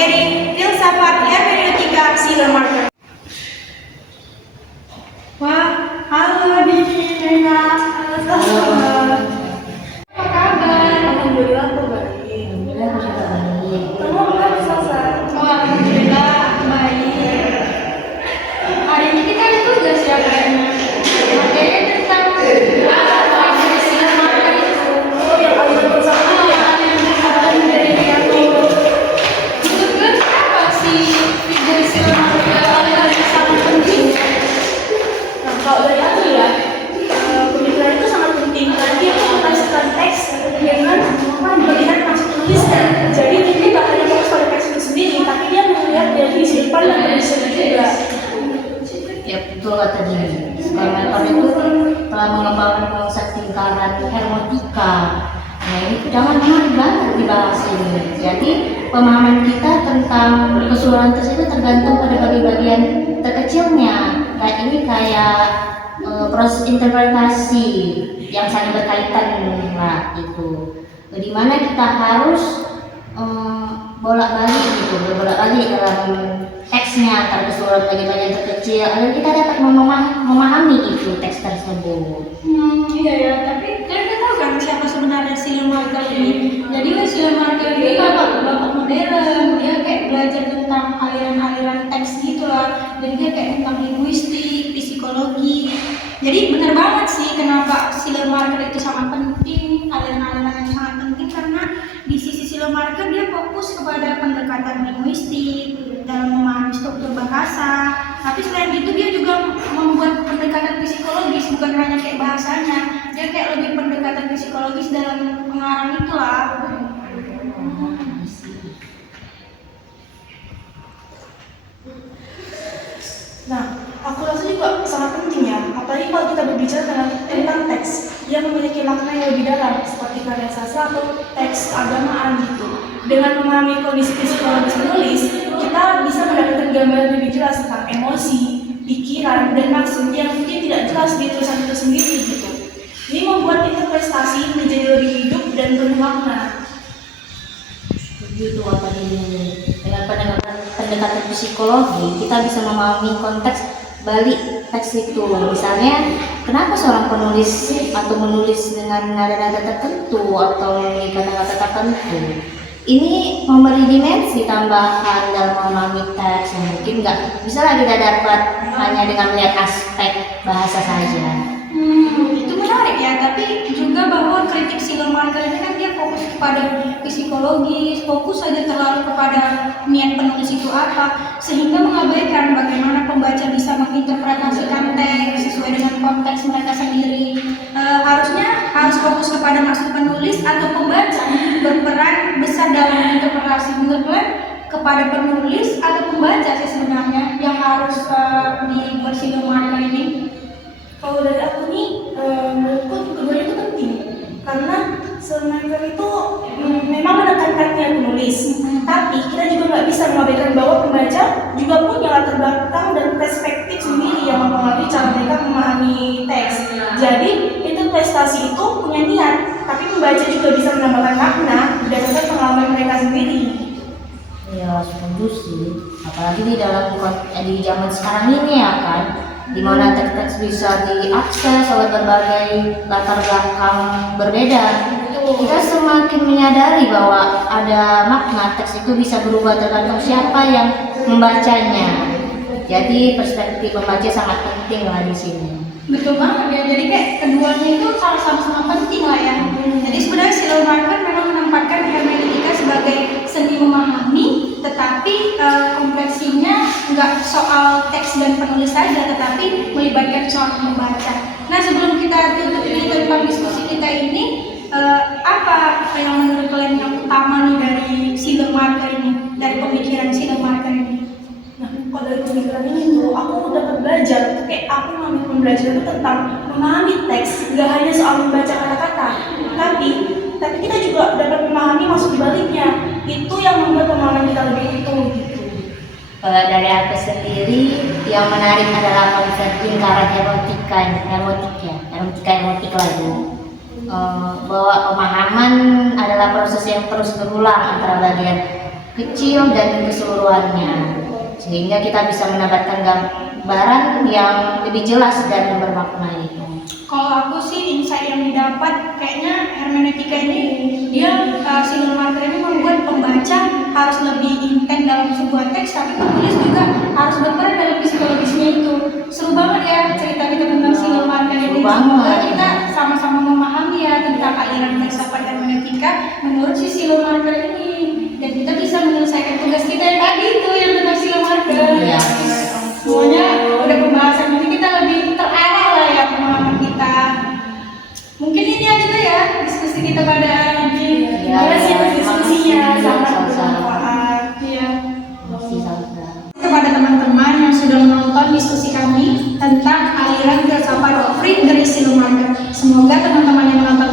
materi filsafat hermeneutika Schillemarker. Wah, halo Dina. Apa kabar? Alhamdulillah aku baik. Alhamdulillah aku juga baik. Kamu apa selesai? Oh, alhamdulillah baik. Hari ini kita ada tugas ya kayaknya. Materinya tentang materi Schillemarker itu. Oh, yang aliran filsafat itu ya? Dari yang menurut apa sih figur Schillemarker aliran sangat penting? Nah, kalau dari aku ya, pemikiran itu sangat penting. Tadi aku menjelaskan teks dengan melihat maksud tulisnya. Jadi dia tidak hanya fokus pada teks itu sendiri, tapi dia melihat dari sudut pandang tulisnya juga. Ya betul kata dia. Schillemarker itu telah mengembangkan konsep lingkaran hermeneutika. Nah ini jangan menarik banget dibahas ini. Jadi pemahaman kita tentang keseluruhan tersebut tergantung pada bagian-bagian terkecilnya. Kayak ini kayak proses interpretasi yang saling berkaitan lah itu. Dimana kita harus bolak-balik gitu, berbolak-balik dalam teksnya antara keseluruhan bagian-bagian terkecil agar kita dapat memahami itu teks tersebut. Iya ya, tapi kalian tahu kan siapa sebenarnya Schillemarker ini? Jadi Schillemarker ini bapak modern, dia kayak belajar tentang aliran-aliran teks gitulah. Jadi dia kayak tentang linguistik, psikologi. Jadi benar banget sih kenapa Schillemarker itu sangat penting, aliran-aliran yang sangat penting karena di sisi Schillemarker dia fokus kepada pendekatan linguistik dalam memahami struktur bahasa. Tapi selain itu dia juga membuat pendekatan psikologis, bukan hanya kayak bahasanya. Dia kayak lebih pendekatan psikologis dalam pengarang itulah. Nah, aku rasa juga sangat penting ya, apalagi kalau kita berbicara tentang teks yang memiliki makna yang lebih dalam, seperti karya sastra atau teks keagamaan gitu. Dengan memahami kondisi psikologis penulis, kita bisa mendapatkan gambaran lebih jelas tentang emosi, pikiran, dan maksud yang mungkin tidak jelas di tulisan itu sendiri gitu. Ini membuat interpretasi menjadi lebih hidup dan penuh makna. Begitu apa ini dengan pendekatan psikologi kita bisa memahami konteks balik teks itu. Misalnya kenapa seorang penulis atau menulis dengan nada-nada tertentu atau memiliki kata-kata tertentu. Ini memberi dimensi tambahan dalam memahami teks yang mungkin nggak bisa lagi kita dapat hanya dengan melihat aspek bahasa saja. Itu menarik ya, tapi juga bahwa kritik Schillemarker ini kan dia fokus kepada psikologis, fokus saja terlalu kepada niat penulis itu apa, sehingga mengabaikan bagaimana pembaca bisa menginterpretasikan teks sesuai dengan konteks mereka sendiri. Harusnya harus fokus kepada maksud penulis atau pembaca berperan besar dalam interpretasi. Menurut kalian kepada penulis atau pembaca sih sebenarnya yang harus dibuat Schillemarker ini? Kalau dari aku nih, menurutku keduanya itu penting karena Schillemarker itu memang menekankan niat penulis, tapi kita juga nggak bisa mengabaikan bahwa pembaca juga punya latar belakang dan perspektif sendiri yang mempengaruhi cara mereka memahami teks. Jadi interpretasi itu punya niat, tapi pembaca juga bisa menambahkan makna berdasarkan pengalaman mereka sendiri. Ya setuju sih, apalagi di zaman sekarang ini ya kan, di mana teks bisa diakses oleh berbagai latar belakang berbeda. Kita semakin menyadari bahwa ada makna teks itu bisa berubah tergantung siapa yang membacanya. Jadi perspektif pembaca sangat penting lah di sini. Betul banget ya, jadi kayak keduanya itu sama-sama penting lah ya. Jadi sebenarnya Schillemarker memang menempatkan hermeneutika sebagai seni memahami, tetapi kompleksinya nggak soal teks dan penulis saja, tetapi melibatkan seorang pembaca. Nah sebelum kita tutup ini tentang diskusi kita ini, apa yang menurut kalian yang utama nih dari Schillemarker ini, dari pemikiran Schillemarker ini? Nah, kalau dari pemikiran ini tuh aku dapat belajar, kayak aku mengambil pembelajaran itu tentang memahami teks, nggak hanya soal membaca kata-kata, tapi kita juga dapat memahami maksud dibaliknya. Itu yang membuat pemahaman kita lebih utuh gitu. Kalau dari aku sendiri yang menarik adalah konsep lingkaran hermeneutik lagi. Bahwa pemahaman adalah proses yang terus berulang antara bagian kecil dan keseluruhannya, sehingga kita bisa mendapatkan gambaran yang lebih jelas dan bermakna itu. Kalau aku sih insight yang didapat kayaknya hermeneutika ini dia single marker ini membuat pembaca harus lebih intens dalam sebuah teks, tapi penulis juga harus berperan dalam psikologisnya itu. Seru banget ya cerita kita tentang single marker ini. Seru banget. Semoga kita sama-sama memahami ya tentang aliran filsafat hermeneutika menurut si single marker ini, dan kita bisa menyelesaikan tugas kita yang tadi itu yang tentang single marker. Iya. Semuanya udah pembahasan, jadi kita lebih terarah lah ya pemahaman kita. Mungkin ini aja tuh ya diskusi kita pada hari ini. Iya, Terima kasih atas diskusinya, makasih. sangat Sama-sama. bermanfaat. Iya. Masih sama. Kepada teman-teman yang sudah menonton diskusi kami tentang aliran filsafat Friedrich Schleiermacher. Semoga teman-teman yang menonton